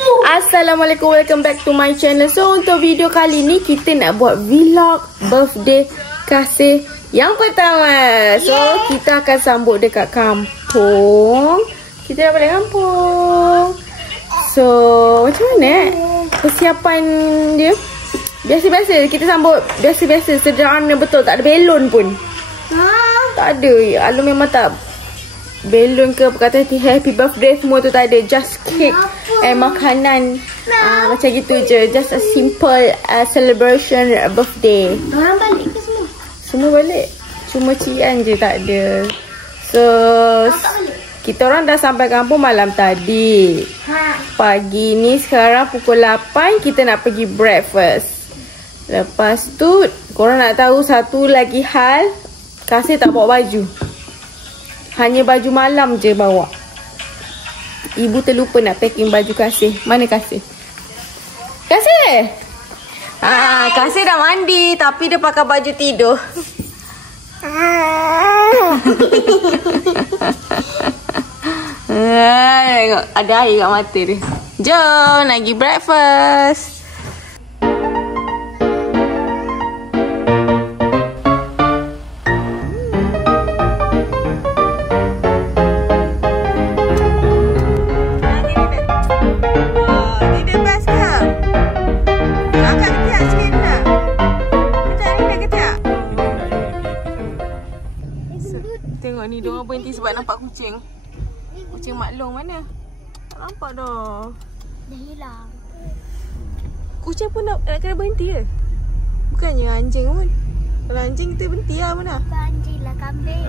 Assalamualaikum, welcome back to my channel. So untuk video kali ni kita nak buat vlog birthday Kasih yang pertama. So kita akan sambut dekat kampung. Kita dah balik kampung. So macam mana persiapan dia? Biasa-biasa kita sambut, biasa-biasa, sederhana betul, tak ada belon pun. Tak ada. Alu memang tak belon ke perkataan happy birthday semua tu tak ada. Just cake and makanan. Macam gitu je. Just a simple celebration birthday. Orang balik ke semua? Semua balik. Cuma Cian je tak ada. So kita orang dah sampai kampung malam tadi. Pagi ni sekarang pukul 8 kita nak pergi breakfast. Lepas tu korang nak tahu satu lagi hal, Kasih tak bawa baju. Hanya baju malam je bawa. Ibu terlupa nak packing baju Kasih. Mana Kasih? Kasih! Kasih dah mandi tapi dia pakai baju tidur. Tengok, ada air kat mata dia. Jom nak pergi breakfast. Tengok ni, diorang berhenti sebab nampak kucing. Kucing maklong mana? Tak nampak dah. Dah hilang. Kucing pun nak kena berhenti ke? Bukannya anjing pun. Kalau anjing kita berhenti lah mana? Anjing lah, kambing.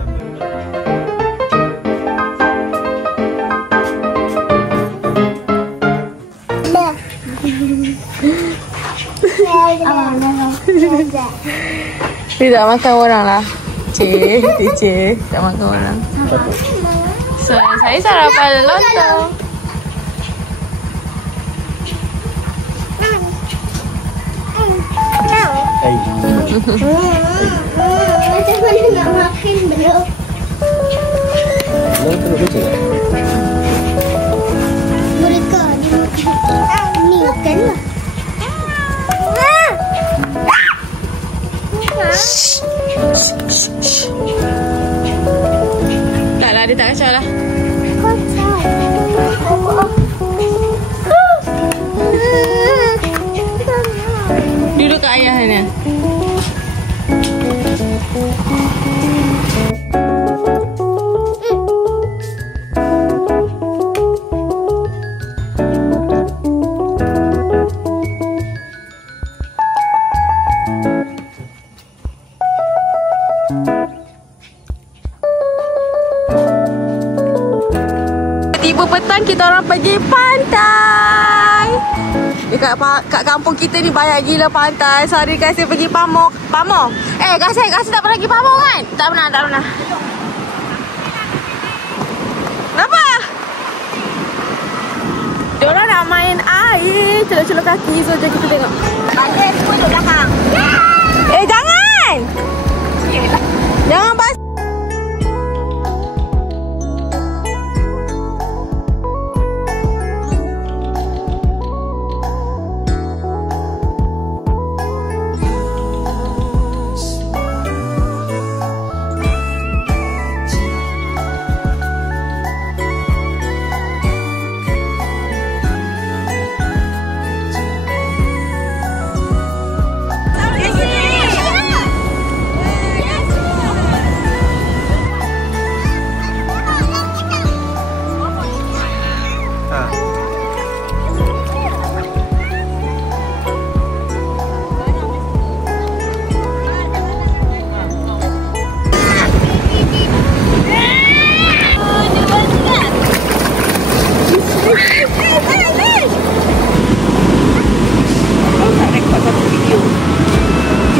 Dia tak makan orang lah. Cik, tak makan orang. So, saya sarapan lontong. Macam mana nak makan belum? Mereka ni makan lah. Taklah, dia tak kacau lah. Duduk kat ayah sana. Tiba petang kita orang pergi pantai. Dekat kampung kita ni banyak gila pantai. Sehari Kasih pergi Pamuk. Kasih tak pernah pergi Pamuk kan? Tak pernah. Kenapa? Diorang nak main air. Celuk-celuk kaki. So jom kita tengok. Ada semua duduk belakang. Jangan! Jangan bas.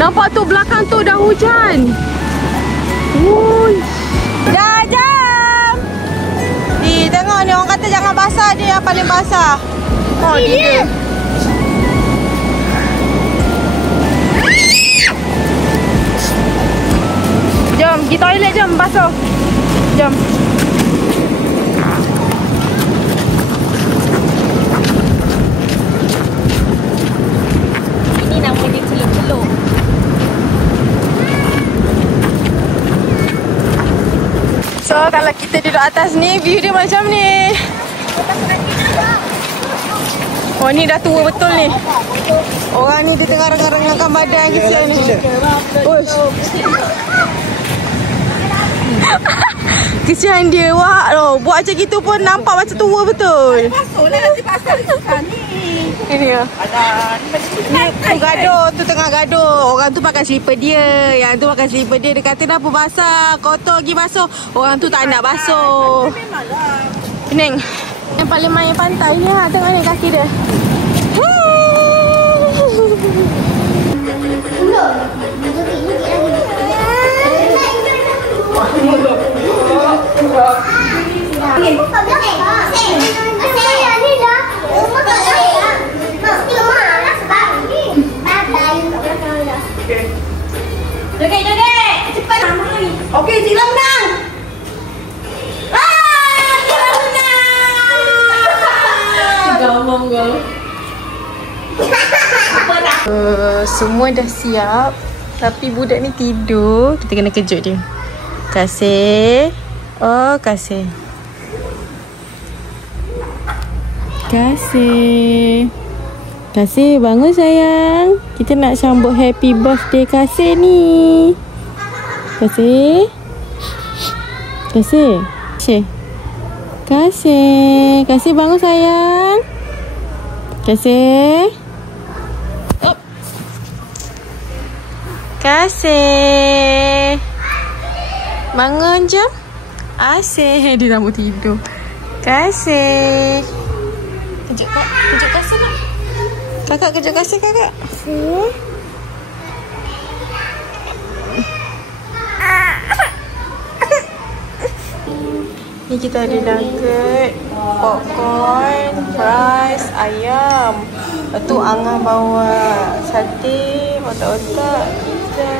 Nampak tu belakang tu dah hujan. Wuih. Jam. Ni tengok ni orang kata jangan basah, dia yang paling basah. Oh dia. Jom pergi toilet, jom basuh. Jom. kita duduk atas ni, view dia macam ni. Oh, ni dah tua betul ni. Orang ni dia tengah rengang-rengangkan badan kesian ni. Uish. Kesian dia, wah loh. Buat macam gitu pun nampak macam tua betul. Masuklah nasi pasar ni. Ini ya. Ni tu gaduh, tu tengah gaduh. Orang tu pakai slipper dia. Yang tu pakai slipper dia. Dia kata dah apa basah, kotor pergi basuh. Orang tu tak nak basuh. Pening. Yang paling main pantai ni ha, tengok ni kaki dia. Joget, cepat. Okey, Cik menang. Semua dah siap, tapi budak ni tidur. Kita kena kejut dia. Kasih. Oh, kasih. Kasih. Kasih, bangun sayang. Kita nak sambut happy birthday Kasih ni. Kasih. Kasih. Kasih. Kasih. Kasih, bangun sayang. Kasih. Up. Kasih. Bangun je. Asyik. Dia nak tidur. Kasih. Kejut kak. Kejut Kasih nak. Kakak kejut Kasih kakak. Ni kita ada nugget, popcorn, fries, ayam. Lepas tu Angah bawa sate, otak-otak, pizza.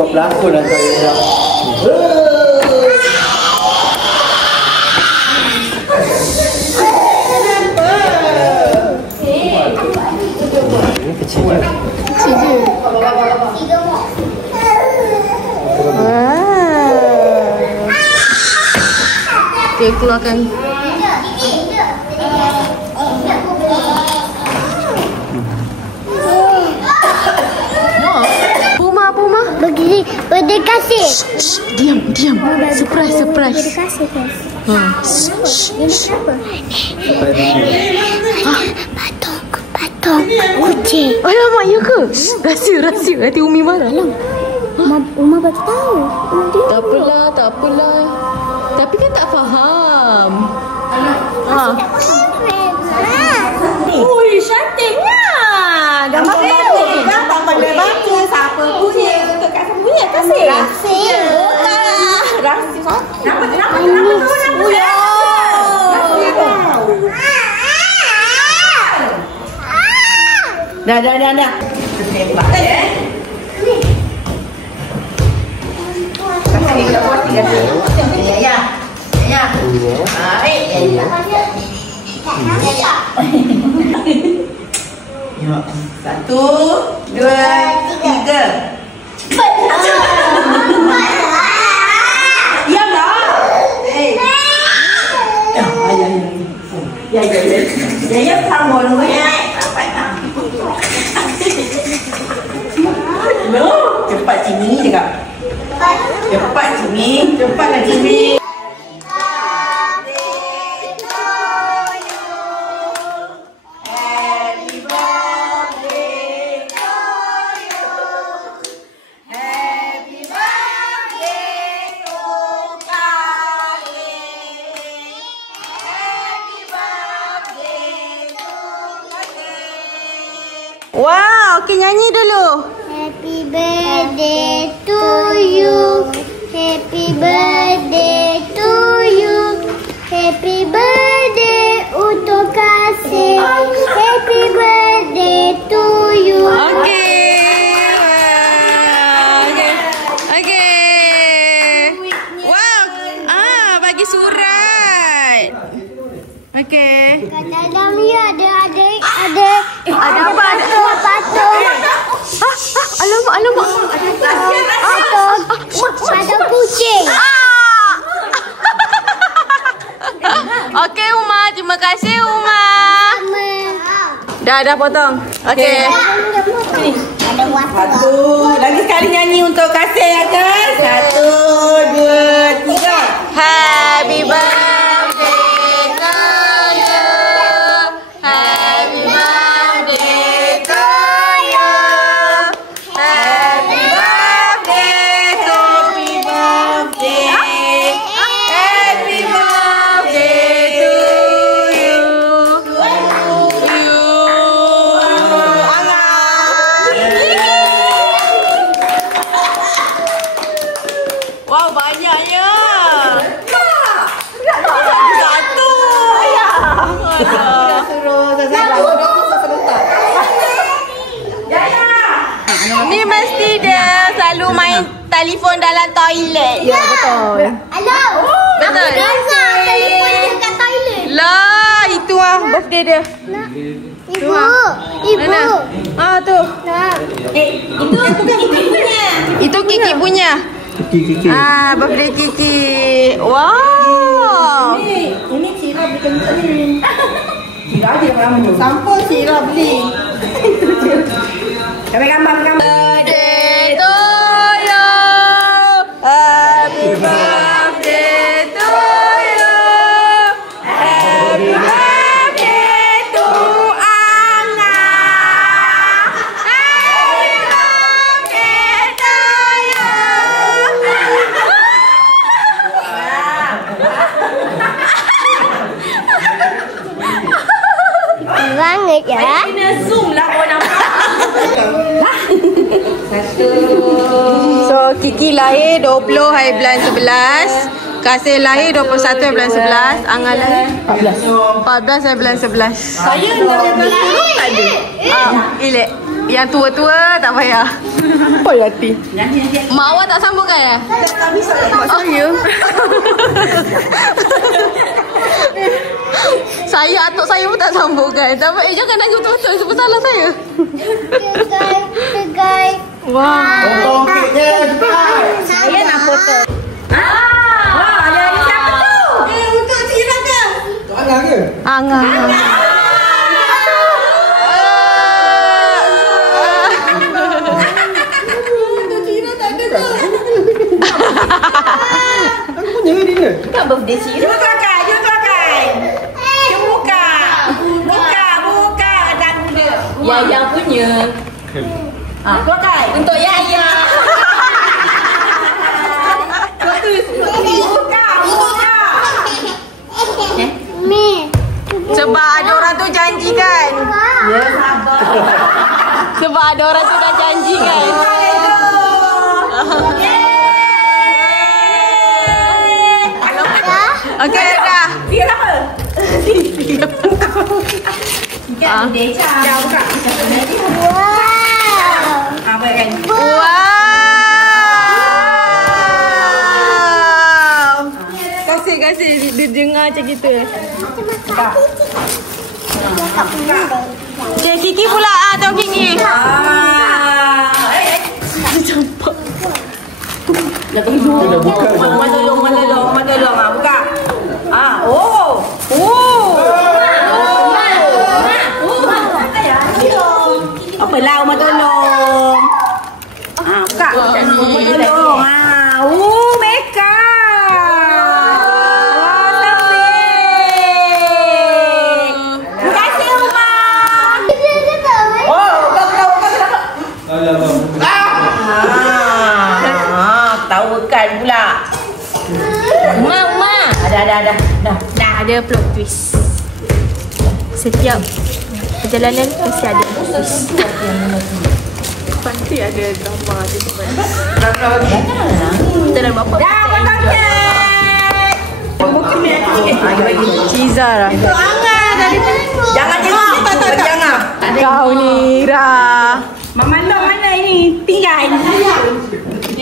Kau pelakon lah saya. Kecil je. Kecil je. Dia keluarkan. Puma. Bagi Kasih. Diam. Surprise. Bagi Kasih. Ini apa? Patung. Kucing. Alamak, ya ke? Rahsia. Nanti Umi marah lah. Uma bagi tahu. Tak apalah. Tapi kan tak faham. Ui, cantiknya. Gambar batu. Gambar batu. Siapa punya? Untuk kat siapa punya? Kasih. Rahsia. Kenapa tu? Dah. Tembak ya. Kasih kita buat 3. Ya. Baik. 1, 2, 3. Diamlah. Ya, sama dulu ya. Cepat Cimi cakap. Cepatlah Cimi. Wow, okey nyanyi dulu. Happy birthday to you. Happy birthday to you. Happy birthday untuk Kasih. Happy birthday to you. Okey. Wow. Bagi surat. Okey. Kat dalam ni ada apa? Ada patung. Alamak. Atau kucing. Okey Uma, terima kasih Uma. Dah potong. Okey. Ada waktu. Satu. Lagi sekali nyanyi untuk kasih ya kan? 1, 2, 3. Happy birthday to you. Happy birthday to you. Happy birthday, happy birthday. Happy birthday to you. Wow, banyaknya. Satu. Ni mesti dia selalu main telefon dalam toilet. Ya, betul. Halo. Betul. Telefon dekat toilet. Lah, itu birthday dia. Ibu. Mana? Tu. Nah. Itu Kiki punya. Kiki. Birthday Kiki. Wow. Ini Cira beli ni. Cira dia orang sampul Cira beli. Gambar. Birthday to you. Happy birthday to you. Happy birthday to Angga. Happy birthday to you. Banget ya. Kena zoom lah kau nampak. So Kiki lahir 20 hari bulan 11. Kasih lahir 21 hari bulan 11. Angga lahir 14 hari bulan 11. Saya dari bulan 10 tak ada. Ilek. Yang tua-tua tak payah. Apa hati? Mak awak tak sambungkan ya? Mak saya. Saya, atuk saya pun tak sambungkan. Tapi jangan nak betul-betul sebab salah saya. Tegai. Wah. Potong keknya cepat. Saya nak foto. Wah, ada siapa tu? Untuk Cira ke? Untuk Angga ke? Angga. Untuk Cira tak ada ke? Aku punya ke dia? Bukan birthday Cira. Jom kelakar. Jom buka. Buka. Dan buka. Yaya punya. Kelakar. Untuk Yaya. Buka. Mi. Sebab ada orang tu janji kan? Ya, sabar. Sebab ada orang tu dah janji kan? Okey dah. Fikir apa? Fikir Deca. Dah buka. Wow. Baik kan? Wow. Kasih dia dengar macam gitu. Cik Kiki pula tengok Kiki. Campak. Dah buka. Mak tolong. Buka. Apa lah Mak tolong. Buka. Mak tolong. Meka. Terima kasih Umar. Tahu kan pula. Uma. Dah ada plot twist. Setiap perjalanan mesti ada twist. Pasti ada drama di depan. Kita dah buat apa? Dah potong kek. Mungkin ni aku sikit. Ciza lah. Untuk Angga dari jangan jangan. Kau ni Ira. Mama Long mana ini? Tinggal.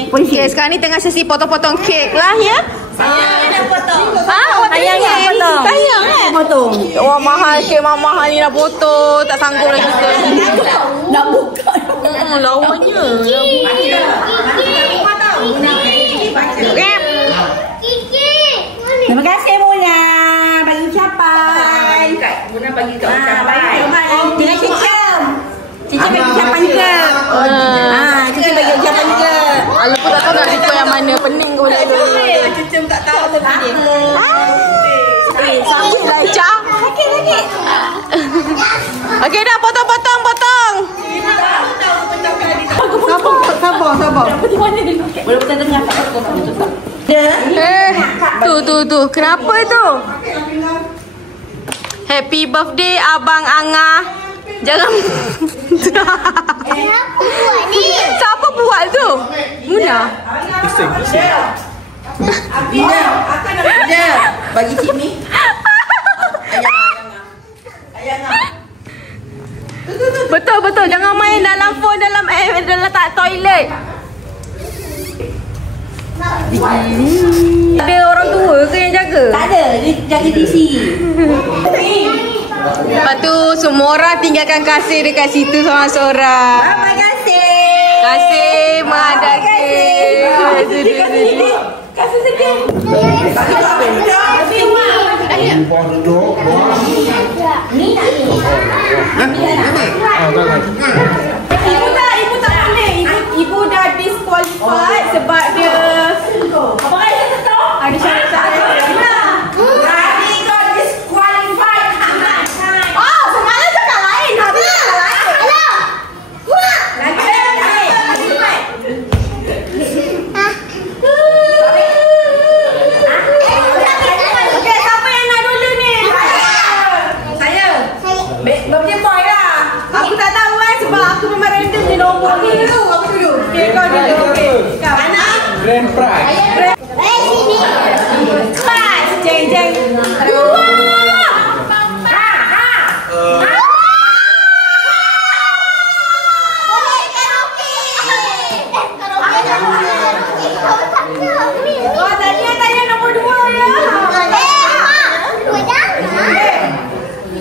Okay, sekarang ni tengah sesi potong-potong kek lah ya. Saya nak potong. Sayang nak potong. Sayang kan? Potong. Wah mahal kek, mahal ni nak potong. Tak sanggup lah kita. Nak buka. Lawannya. Kiki. Terima kasih Muna. Bagi ucapan. Muna bagi kat ucapan. Dengan Cicem. Cicem bagi ucapan juga. Cicem bagi ucapan juga. Alah pun tak tahu nak ikut yang mana. Pening ke boleh tu. Cicem tak tahu tapi dia. Sakit lah Ica. Sakit. Okey dah potong. Sabar. Boleh kita dengar tak potong. Tu. Kenapa tu? Happy birthday Abang Angah. Jangan. Siapa buat tu? Muna. Pusing. Dia bagi Cik Mi. Betul. Jangan main dalam phone dalam tak toilet. Ada orang tua ke yang jaga? Tak ada, dia jaga DC. Lepas tu semua orang tinggalkan kasih dekat situ seorang-seorang. Terima kasih. Kasih Madake. Kasih sikit. Ibu tak boleh. Ibu dah disqualified sebab dia apa kata tu? Ada syarat-syarat. Tadi kau disqualified. Oh, semalam cakap lain. Habis cakap lain. Okey, siapa yang nak dulu ni? Saya. Birthday boy lah. Aku tak tahu sebab aku memang random je nombor ni. Aku dulu. Okey, kau dulu. Okey. Kat mana? Grand prize. Jeng. Oh, tanya nombor 2 ya.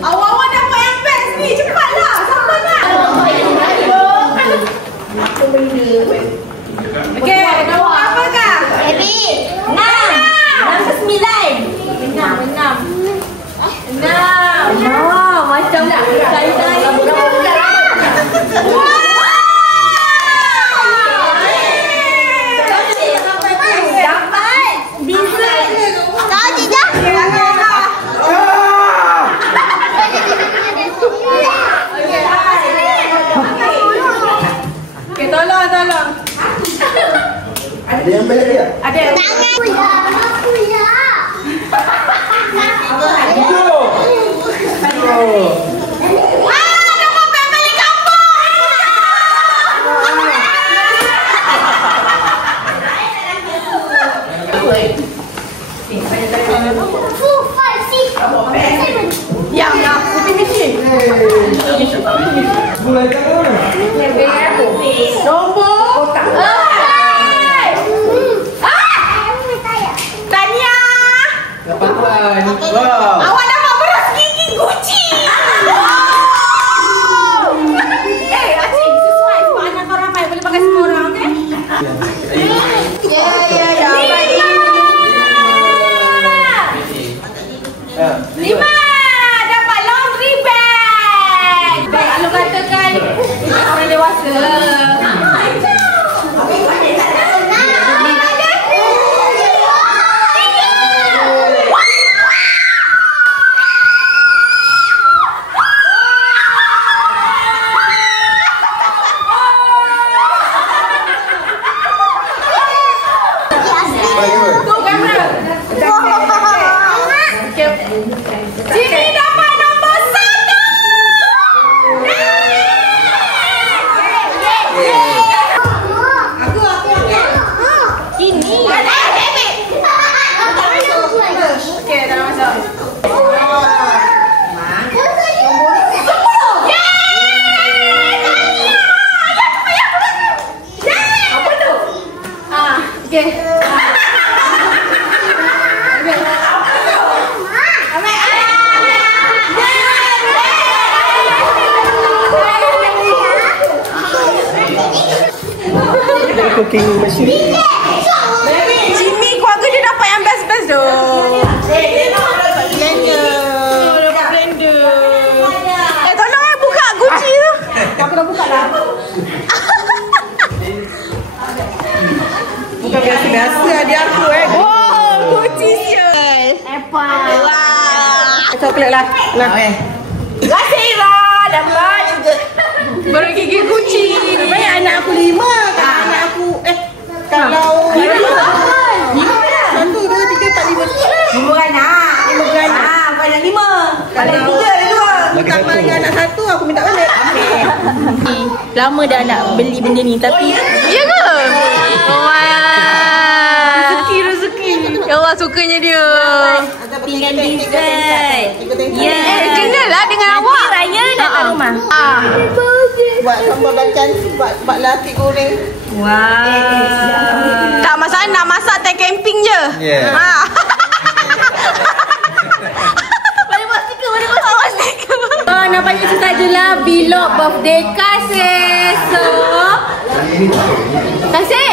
Awak dapat yang best ni. Cepatlah. Siapa nak? Okey, nombor apa kak? 6 ke 9? 6. Wah, macam saya. Dapat dessert. Tahu tidak? Okey, tolong. Ada yang beli dia? Ada. Aku ya. Mulai kat mana? Nombor Tania. Dapat tuan. Wow. Awak dapat beras gigi Gucci. Acik, sesuai sebab anak kau ramai boleh pakai semua orang, okey? Ya. Baik. 5 dapat laundry bag. Kalau katakan orang dewasa. Tu kamera. Sini dapat nombor 1. Ini. Okey, dah masuk. Apa tu? Okey. Cooking machine. Coklat lah. Nah. Okay. Terima kasih Ira. Dapat juga. Baru gigi kucing. Banyak anak aku 5. Kalau anak aku kalau 5 lah. 1, 2, 3, 4, 5. 5 beranak. 5 beranak. Banyak 5. Kalau 3 ada 2. Minta balik anak 1 aku minta balik. Lama dah nak beli benda ni tapi ya ke? Rezeki. Ya Allah sukanya dia. Tinggal dessert. Ya, kenalah dengan awak. Raya datang rumah. Buat sambal belacan, buat nasi goreng. Wow. Tak masalah nak masak teh camping je. Yeah. Nampaknya itu sajalah vlog birthday Kasih. So Kasih